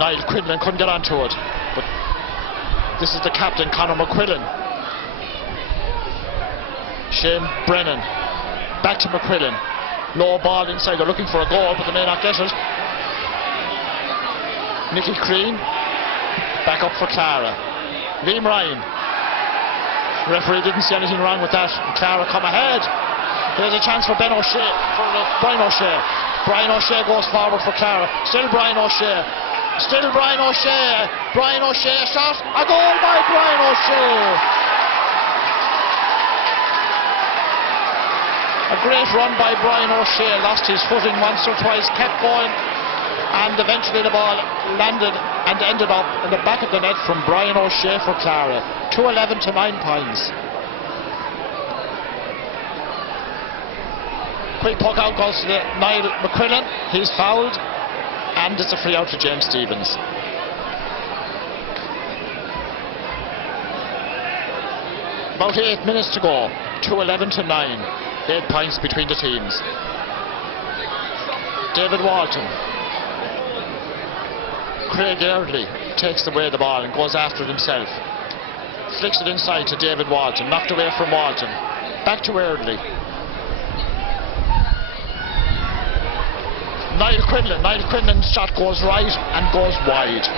Niall Quinlan couldn't get onto it, but this is the captain, Conor McQuillan. Shane Brennan, back to McQuillan. Low ball inside, they're looking for a goal, but they may not get it. Nicky Crean, back up for Clara. Liam Ryan. Referee didn't see anything wrong with that. Clara come ahead. There's a chance for Ben O'Shea, for Brian O'Shea. Brian O'Shea goes forward for Clara. Still Brian O'Shea. Still Brian O'Shea. Brian O'Shea shot. A goal by Brian O'Shea. A great run by Brian O'Shea. Lost his footing once or twice, kept going, and eventually the ball landed and ended up in the back of the net from Brian O'Shea for Clara. 2-11 to 9 points. Quick puck out goes to Niall McQuillan. He's fouled, and it's a free out to James Stephens. About 8 minutes to go. 2-11 to 9. 8 points between the teams. David Walton. Craig Eardley takes away the ball and goes after it himself. Flicks it inside to David Walton. Knocked away from Walton. Back to Eardley. Niall Quinlan. Niall Quinlan's shot goes right and goes wide.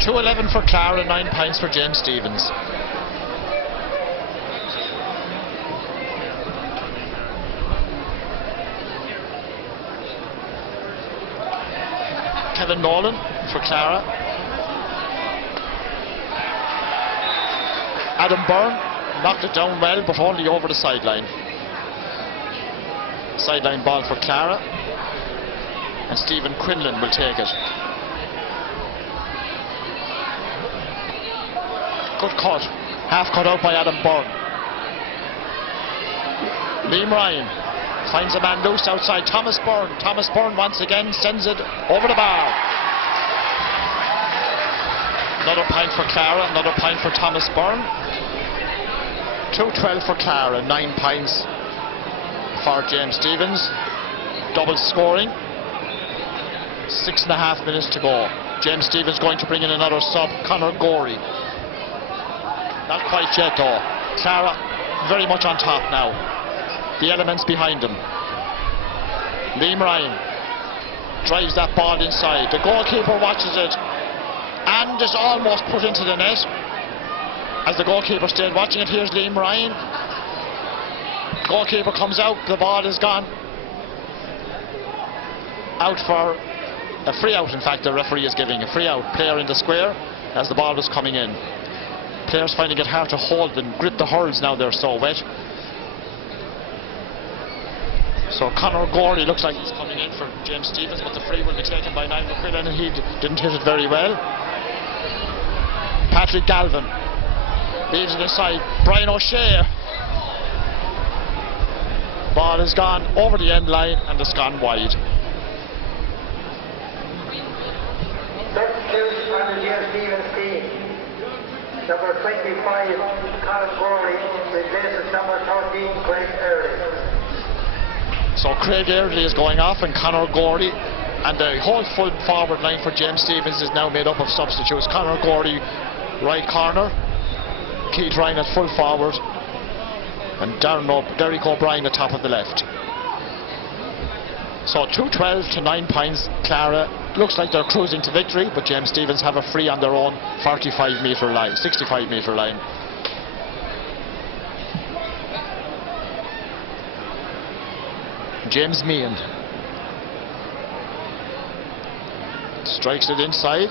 .211 for Clara, 9 points for James Stephens. Kevin Nolan for Clara. Adam Byrne knocked it down well, but only over the sideline. Sideline ball for Clara, and Stephen Quinlan will take it. Good cut, half cut out by Adam Byrne. Liam Ryan finds a man loose outside. Thomas Byrne. Thomas Byrne once again sends it over the bar. Another point for Clara, another point for Thomas Byrne. 2-12 for Clara, 9 points for James Stephens. Double scoring. 6.5 minutes to go. James Stephens going to bring in another sub, Conor Gorey. Not quite yet though. Clara very much on top now. The elements behind him. Liam Ryan drives that ball inside. The goalkeeper watches it and is almost put into the net. As the goalkeeper stayed watching it, here's Liam Ryan. Goalkeeper comes out, the ball is gone. Out for a free out, in fact. The referee is giving a free out. Player in the square as the ball was coming in. Players finding it hard to hold and grip the hurls now, they're so wet. So Conor Gorey looks like he's coming in for James Stephens, but the free will be taken by Niall McQuillan, and he didn't hit it very well. Patrick Galvin leaves it inside. Brian O'Shea. Ball has gone over the end line and it's gone wide. Substitute on the James Stephens team. Number 25, Conor Gorey, replaces number 13, Craig Eardley. So Craig Eardley is going off, and Conor Gorey, and the whole full forward line for James Stephens is now made up of substitutes. Conor Gorey, right corner, Keith Ryan at full forward, and Derek O'Brien at top of the left. So 2-12 to 9 points. Clara looks like they're cruising to victory, but James Stephens have a free on their own 45-metre line, 65-metre line. James Meehan strikes it inside.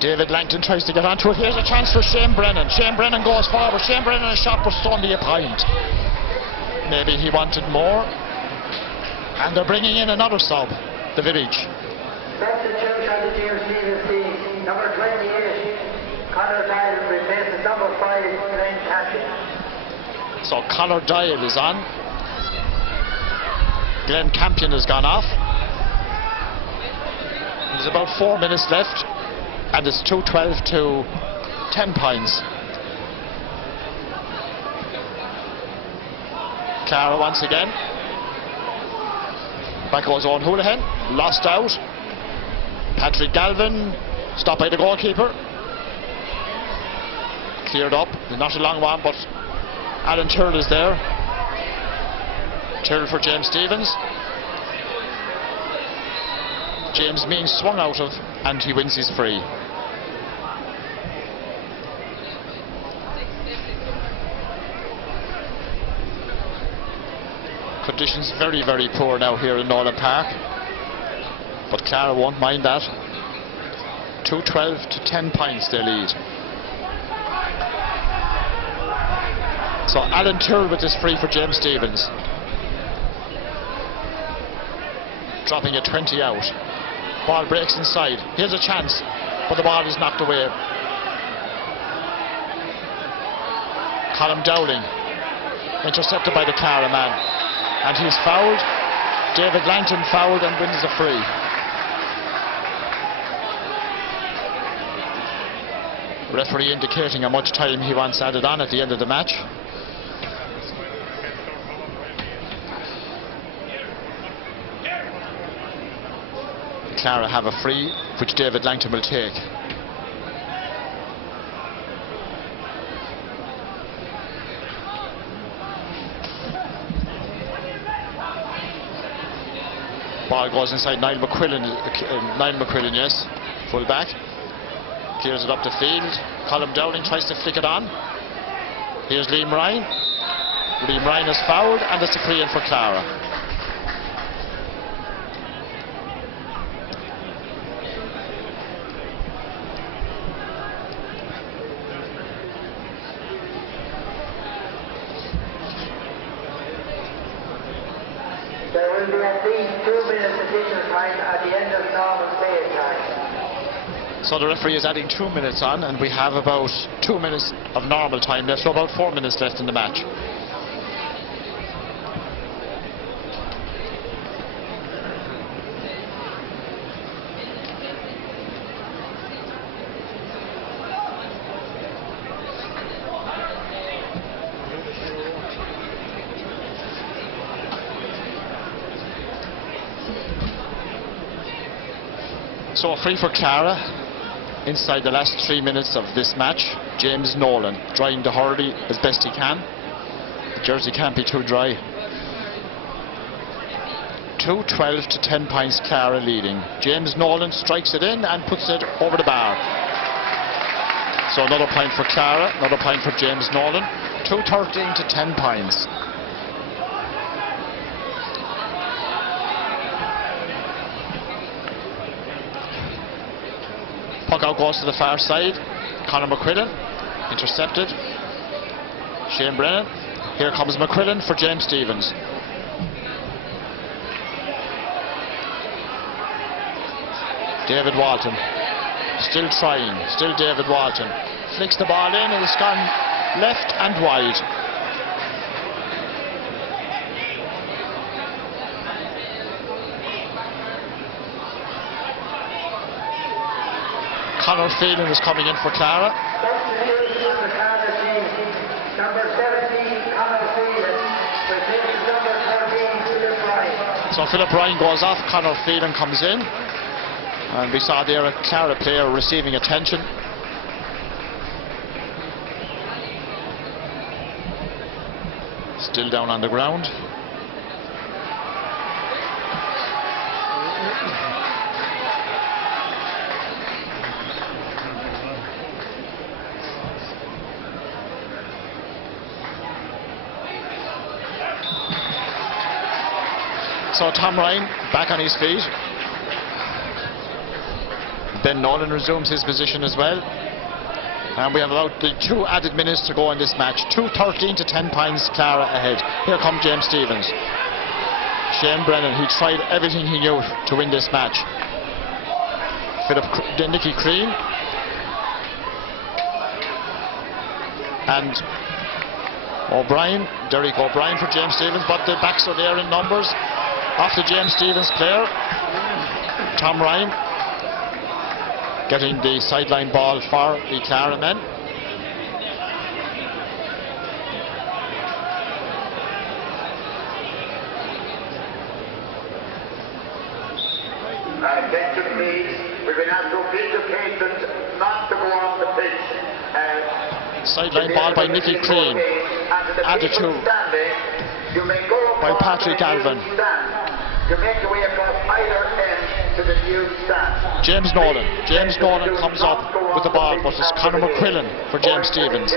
David Langton tries to get onto it. Here's a chance for Shane Brennan. Shane Brennan goes forward. Shane Brennan, a shot was only a point. Maybe he wanted more. And they're bringing in another sub, the village. Substitute on the James Stephens team. Number 28, Conor Dial, replaces number 5, Glenn Campion. So Conor Dial is on. Glenn Campion has gone off. There's about 4 minutes left, and it's 2-12 to 10 points. Clara once again. Back goes Owen Houlihan, lost out. Patrick Galvin, stopped by the goalkeeper. Cleared up, not a long one, but Alan Tyrrell is there. Tyrrell for James Stephens. James Means swung out of, and he wins his free. Conditions very, very poor now here in Nolan Park, but Clara won't mind that. 2-12 to 10 points they lead. So Alan Tyrrell with this free for James Stephens, dropping a 20 out. Ball breaks inside. Here's a chance, but the ball is knocked away. Colm Dowling intercepted by the Clara man, and he's fouled. David Langton fouled and wins the free. Referee indicating how much time he wants added on at the end of the match. Clara have a free, which David Langton will take. Ball goes inside Niall McQuillan, yes, full back. Clears it up the field. Colm Dowling tries to flick it on. Here's Liam Ryan. Liam Ryan is fouled, and it's a free in for Clara. There will be at least 2 minutes additional time at the end of normal play time. So the referee is adding 2 minutes on, and we have about 2 minutes of normal time left, so about 4 minutes left in the match. So a free for Clara inside the last 3 minutes of this match. James Nolan drying the hurley as best he can. The jersey can't be too dry. 2-12 to 10 points Clara leading. James Nolan strikes it in and puts it over the bar. So another point for Clara, another point for James Nolan. 2-13 to 10 points. Puck out goes to the far side. Conor McQuillan intercepted. Shane Brennan. Here comes McQuillan for James Stephens. David Walton still trying, still David Walton flicks the ball in, and it's gone left and wide. Conor Phelan is coming in for Clara. So Philip Ryan goes off, Conor Phelan comes in, and we saw there a Clara player receiving attention. Still down on the ground. So Tom Ryan back on his feet. Ben Nolan resumes his position as well. And we have about the 2 added minutes to go in this match. 2-13 to 10 points Clara ahead. Here comes James Stephens. Shane Brennan, he tried everything he knew to win this match. Nicky Crean. And O'Brien, Derek O'Brien for James Stephens, but the backs are there in numbers. Off the James Stephens player. Tom Ryan getting the sideline ball for the Clara men. Attention please, we've been asked to appeal to patrons not to go off the pitch. Sideline ball by Nicky Crean. Added to by Patrick Alvin. You make your way across either end to the new stand. James Nolan. James Nolan comes up with the ball, but it's Conor McQuillan for James Stephens.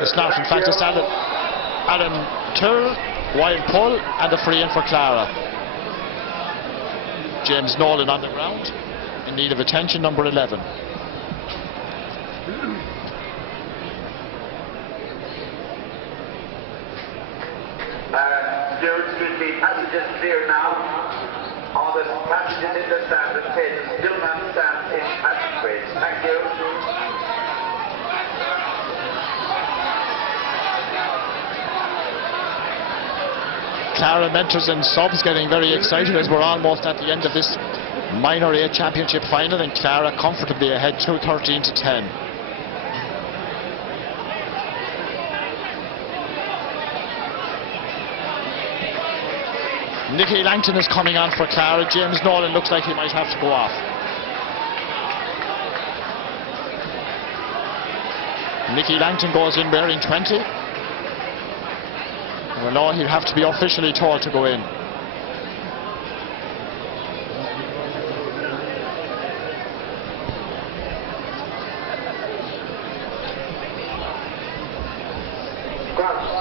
It's not, in fact, it's Alan Turl, wild pull, and a free in for Clara. James Nolan on the ground, in need of attention, number 11. Excuse me, passages clear now. All the passages in the stand and patrons still not stand in passageways. Thank you. Clara mentors and subs getting very excited as we're almost at the end of this Minor A Championship final, and Clara comfortably ahead 2-13 to 10. Nicky Langton is coming on for Clara. James Nolan looks like he might have to go off. Nicky Langton goes in wearing 20. Well, no, he'll have to be officially told to go in.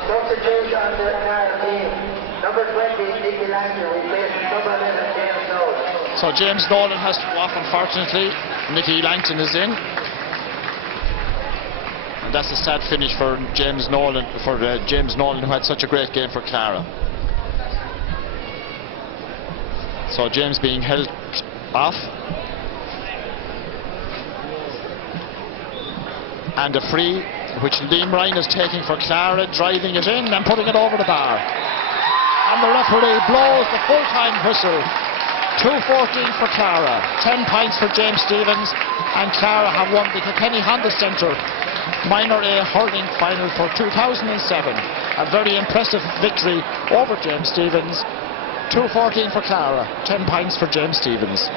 Substitute on the Clara team. Number 20, Nicky Langton, replacing number 11, James Nolan. So James Nolan has to go off, unfortunately. Nicky Langton is in. And that's a sad finish for James Nolan, who had such a great game for Clara. So James being held off. And a free, which Liam Ryan is taking for Clara, driving it in and putting it over the bar. And the referee blows the full-time whistle. 2-14 for Clara, 10 points for James Stephens, and Clara have won the Kilkenny Honda Centre Minor A hurling final for 2007. A very impressive victory over James Stephens. 2-14 for Clara, 10 points for James Stephens.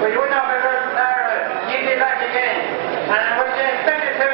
But you would not have heard Clara, you'd be back again. And what you expected to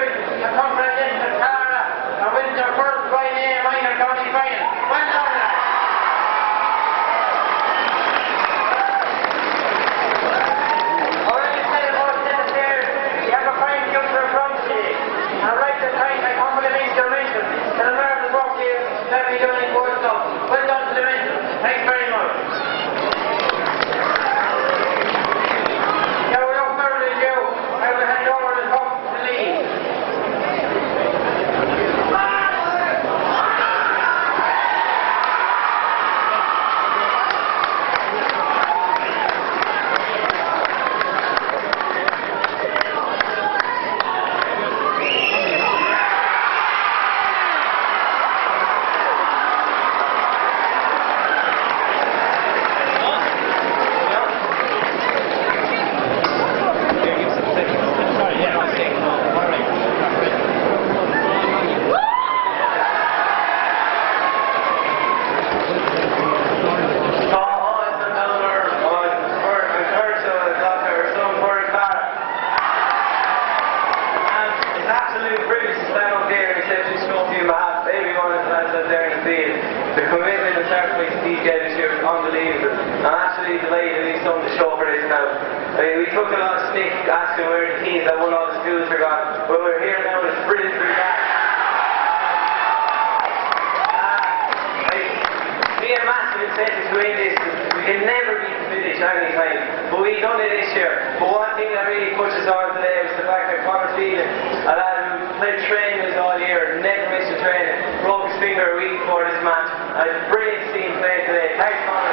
pitch any time. But we done it this year. But one thing that really pushes on today was the fact that Conor Phelan, a lad who played training all year, never missed a training, broke his finger a week before this match. And it's brilliant to see him play today. Thanks, Conor.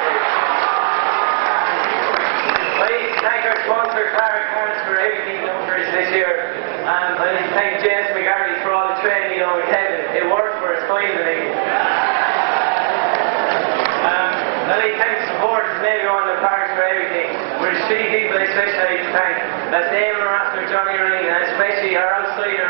I need to thank our sponsor, Clara Carnes, for everything done for us this year. And I need to thank James McGarry for all the training he done with Kevin. It worked for us finally. I need to thank the supporters and everyone in the parks for everything. We're three people especially to thank. That's Eamon Rathner, Johnny Ring, and especially our outsider,